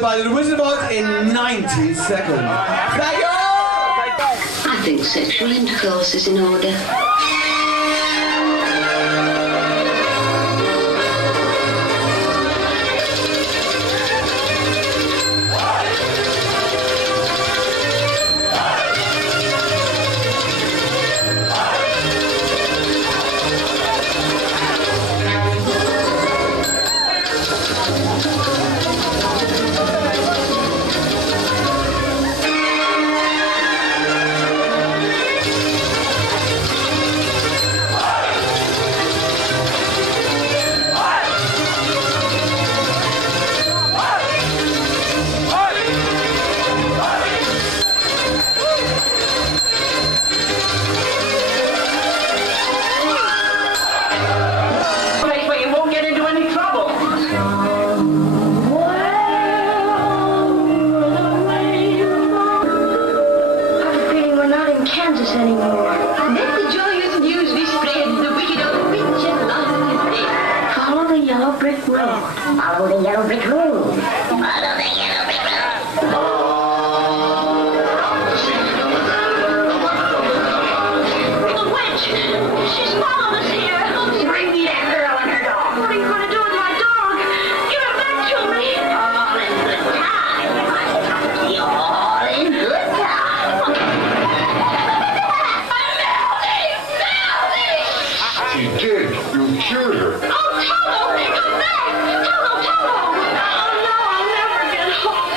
followed by the Wizard of Oz in 90 seconds. Thank you! I think sexual intercourse is in order. Kansas anymore. Let the joyous news be spread. The wicked old witch at last is dead. Follow the yellow brick road. Follow the yellow brick road. Follow the yellow brick road. The witch! She's followed us here. Bring me that girl and her dog. What are you going to do with my dog? Give it back to me. All in good time. You're all in good time. She did. You cured her. Oh, Toto! Come back! Toto! Oh, no, I'll never get home.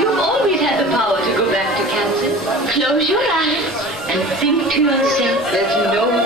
You've always had the power to go back to Kansas. Close your eyes and think to yourself there's no